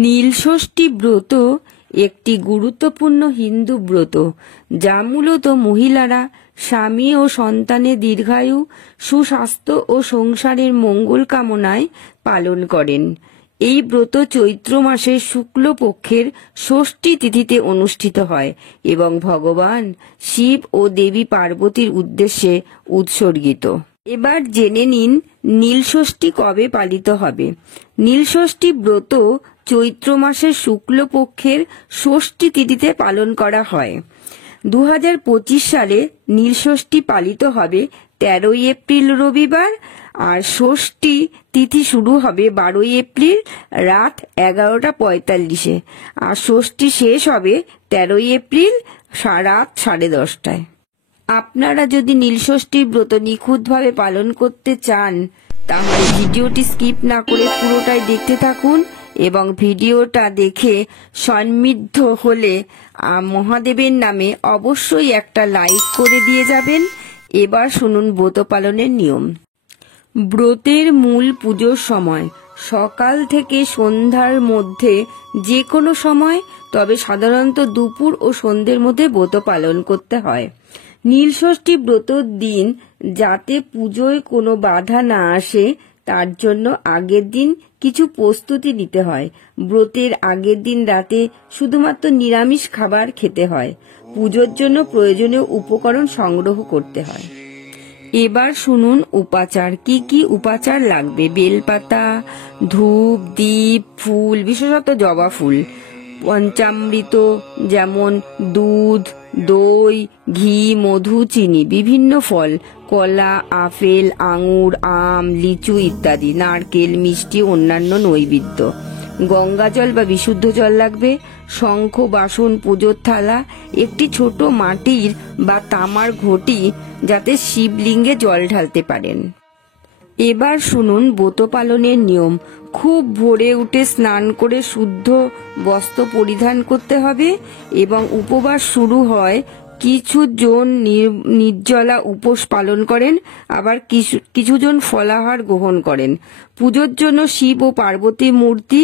নীলষষ্ঠী ব্রত একটি গুরুত্বপূর্ণ হিন্দু ব্রত যা মূলত মহিলারা স্বামী ও সন্তানের দীর্ঘায়ু, সুস্বাস্থ্য ও সংসারের মঙ্গল কামনায় পালন করেন। এই ব্রত চৈত্র মাসের শুক্লপক্ষের ষষ্ঠী তিথিতে অনুষ্ঠিত হয় এবং ভগবান শিব ও দেবী পার্বতীর উদ্দেশ্যে উৎসর্গিত। এবার জেনে নিন নীলষষ্ঠী কবে পালিত হবে। নীলষষ্ঠী ব্রত চৈত্র মাসের শুক্লপক্ষের ষষ্ঠী তিথিতে পালন করা হয়। 2025 সালে নীলষষ্ঠী পালিত হবে 13 এপ্রিল রবিবার, আর ষষ্ঠী তিথি শুরু হবে 12 এপ্রিল রাত 11:45-এ, আর ষষ্ঠী শেষ হবে 13 এপ্রিল রাত 10:30টায়। আপনারা যদি নীলষষ্ঠীর ব্রত নিখুঁতভাবে পালন করতে চান তাহলে ভিডিওটি স্কিপ না করে পুরোটাই দেখতে থাকুন এবং ভিডিওটা দেখে সমৃদ্ধ হলে মহাদেবের নামে অবশ্যই একটা লাইক করে দিয়ে যাবেন। এবার শুনুন ব্রত পালনের নিয়ম। ব্রতের মূল পুজোর সময় সকাল থেকে সন্ধ্যার মধ্যে যে কোনো সময়, তবে সাধারণত দুপুর ও সন্ধ্যের মধ্যে ব্রত পালন করতে হয়। নীলষষ্ঠী ব্রতর দিন যাতে পুজোয় কোনো বাধা না আসে তার জন্য আগের দিন কিছু প্রস্তুতি নিতে হয়। ব্রতের আগের দিন রাতে শুধুমাত্র নিরামিষ খাবার খেতে হয়। পুজোর জন্য প্রয়োজনীয় উপকরণ সংগ্রহ করতে হয়। এবার শুনুন উপাচার। কি কি উপাচার লাগবে। বেলপাতা, ধূপ, দীপ, ফুল, বিশেষত জবা ফুল, পঞ্চামৃত যেমন দুধ, দই, ঘি, মধু, চিনি, বিভিন্ন ফল, কলা, আপেল, আঙুর, আম, লিচু ইত্যাদি, নারকেল, মিষ্টি, অন্যান্য নৈবেদ্য। গঙ্গা জল বা বিশুদ্ধ জল লাগবে। শঙ্খ, বাসন, পুজোর থালা, একটি ছোট মাটির বা তামার ঘটি যাতে শিবলিঙ্গে জল ঢালতে পারেন। এবার শুনুন ব্রত পালনের নিয়ম। খুব ভোরে উঠে স্নান করে শুদ্ধ বস্ত্র পরিধান করতে হবে এবং উপবাস শুরু হয়। কিছুজন নির্জলা উপোস পালন করেন, আবার কিছুজন ফলাহার গ্রহণ করেন। পুজোর জন্য শিব ও পার্বতী মূর্তি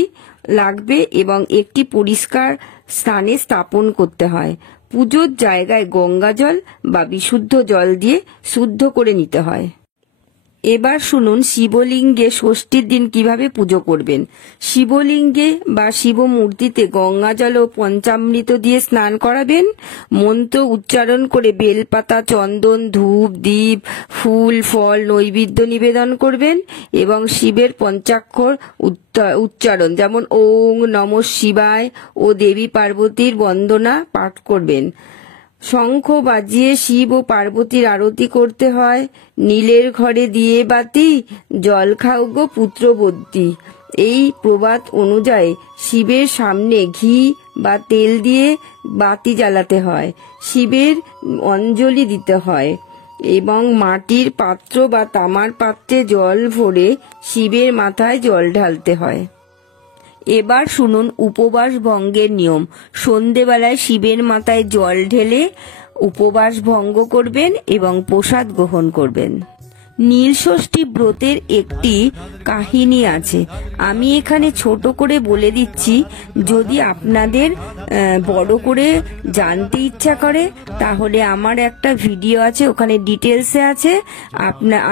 লাগবে এবং একটি পরিষ্কার স্থানে স্থাপন করতে হয়। পুজোর জায়গায় গঙ্গা জল বা বিশুদ্ধ জল দিয়ে শুদ্ধ করে নিতে হয়। এবার শুনুন শিবলিঙ্গে ষষ্ঠীর দিন কিভাবে পুজো করবেন। শিবলিঙ্গে বা শিব মূর্তিতে গঙ্গা জল ও পঞ্চামৃত দিয়ে স্নান করাবেন। মন্ত্র উচ্চারণ করে বেলপাতা, চন্দন, ধূপ, দীপ, ফুল, ফল, নৈবেদ্য নিবেদন করবেন এবং শিবের পঞ্চাক্ষর উচ্চারণ যেমন ওং নমঃ শিবায় ও দেবী পার্বতীর বন্দনা পাঠ করবেন। শঙ্খ বাজিয়ে শিব ও পার্বতীর আরতি করতে হয়। নীলের ঘরে দিয়ে বাতি, জল খাও গো পুত্রবতী, এই প্রবাদ অনুযায়ী শিবের সামনে ঘি বা তেল দিয়ে বাতি জ্বালাতে হয়। শিবের অঞ্জলি দিতে হয় এবং মাটির পাত্র বা তামার পাত্রে জল ভরে শিবের মাথায় জল ঢালতে হয়। এবার শুনুন উপবাস ভঙ্গের নিয়ম। সন্ধেবেলায় শিবের মাথায় জল ঢেলে উপবাস ভঙ্গ করবেন এবং প্রসাদ গ্রহণ করবেন। নীলষষ্ঠী ব্রতের একটি কাহিনী আছে, আমি এখানে ছোট করে বলে দিচ্ছি। যদি আপনাদের বড় করে জানতে ইচ্ছা করে তাহলে আমার একটা ভিডিও আছে, ওখানে ডিটেলসে আছে।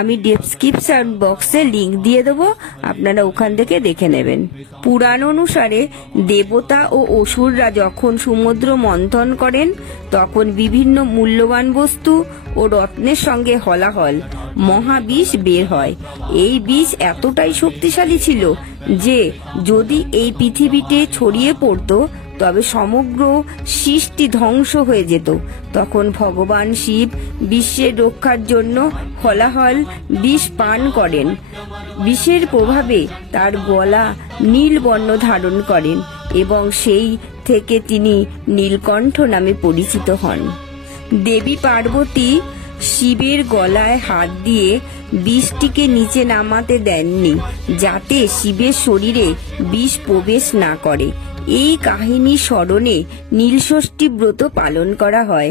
আমি ডেসক্রিপশন বক্সে লিংক দিয়ে দেবো, আপনারা ওখান থেকে দেখে নেবেন। পুরাণ অনুসারে দেবতা ও অসুররা যখন সমুদ্র মন্থন করেন তখন বিভিন্ন মূল্যবান বস্তু ও রত্নের সঙ্গে হলাহল মহাবিষ বের হয়। এই বিষ এতটাই শক্তিশালী ছিল যে যদি এই পৃথিবীতে ছড়িয়ে পড়তো তবে সমগ্র সৃষ্টি ধ্বংস হয়ে যেত। তখন ভগবান শিব বিশ্বের রক্ষার জন্য হলাহল বিষ পান করেন। বিষের প্রভাবে তার গলা নীল বর্ণ ধারণ করেন এবং সেই থেকে তিনি নীলকণ্ঠ নামে পরিচিত হন। দেবী পার্বতী শিবের গলায় হাত দিয়ে বিষটিকে নিচে নামাতে দেননি যাতে শিবের শরীরে বিষ প্রবেশ না করে। এই কাহিনী স্মরণে নীলষষ্ঠী ব্রত পালন করা হয়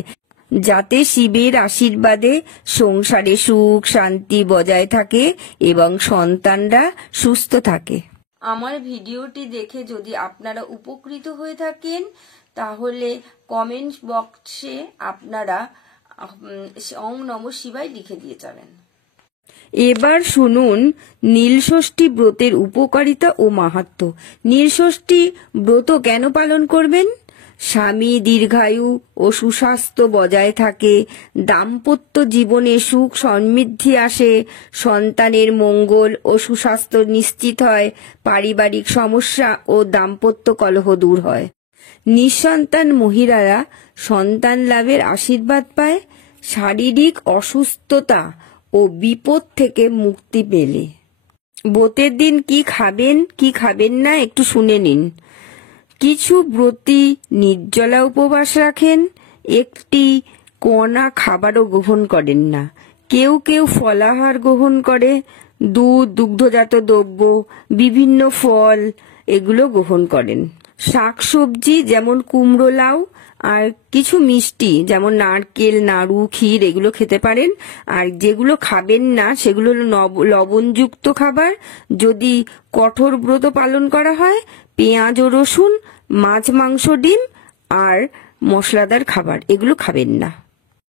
যাতে শিবের আশীর্বাদে সংসারে সুখ শান্তি বজায় থাকে এবং সন্তানরা সুস্থ থাকে। আমার ভিডিওটি দেখে যদি আপনারা উপকৃত হয়ে থাকেন তাহলে কমেন্ট বক্সে আপনারা ওং নমঃ শিবায় লিখে দিয়ে যাবেন। এবার শুনুন নীলষষ্ঠী ব্রতের উপকারিতা ও মাহাত্ম্য। নীলষষ্ঠী ব্রত কেন পালন করবেন? স্বামী দীর্ঘায়ু ও সুস্বাস্থ্য বজায় থাকে, দাম্পত্য জীবনে সুখ সমৃদ্ধি আসে, সন্তানের মঙ্গল ও সুস্বাস্থ্য নিশ্চিত হয়, পারিবারিক সমস্যা ও দাম্পত্য কলহ দূর হয়। নিঃসন্তান মহিলারা সন্তান লাভের আশীর্বাদ পায়, শারীরিক অসুস্থতা ও বিপদ থেকে মুক্তি পেলে। ব্রতের দিন কি খাবেন কি খাবেন না একটু শুনে নিন। কিছু ব্রতী নির্জলা উপবাস রাখেন, একটি কণা খাবারও গ্রহণ করেন না। কেউ কেউ ফলাহার গ্রহণ করে, দুধ দুগ্ধজাত দ্রব্য, বিভিন্ন ফল এগুলো গ্রহণ করেন। শাকসবজি যেমন কুমড়ো, লাউ আর কিছু মিষ্টি যেমন নারকেল, নাড়ু, ক্ষীর এগুলো খেতে পারেন। আর যেগুলো খাবেন না সেগুলো হলো লবণযুক্ত খাবার। যদি কঠোর ব্রত পালন করা হয়, পেঁয়াজ ও রসুন, মাছ, মাংস, ডিম আর মশলাদার খাবার এগুলো খাবেন না।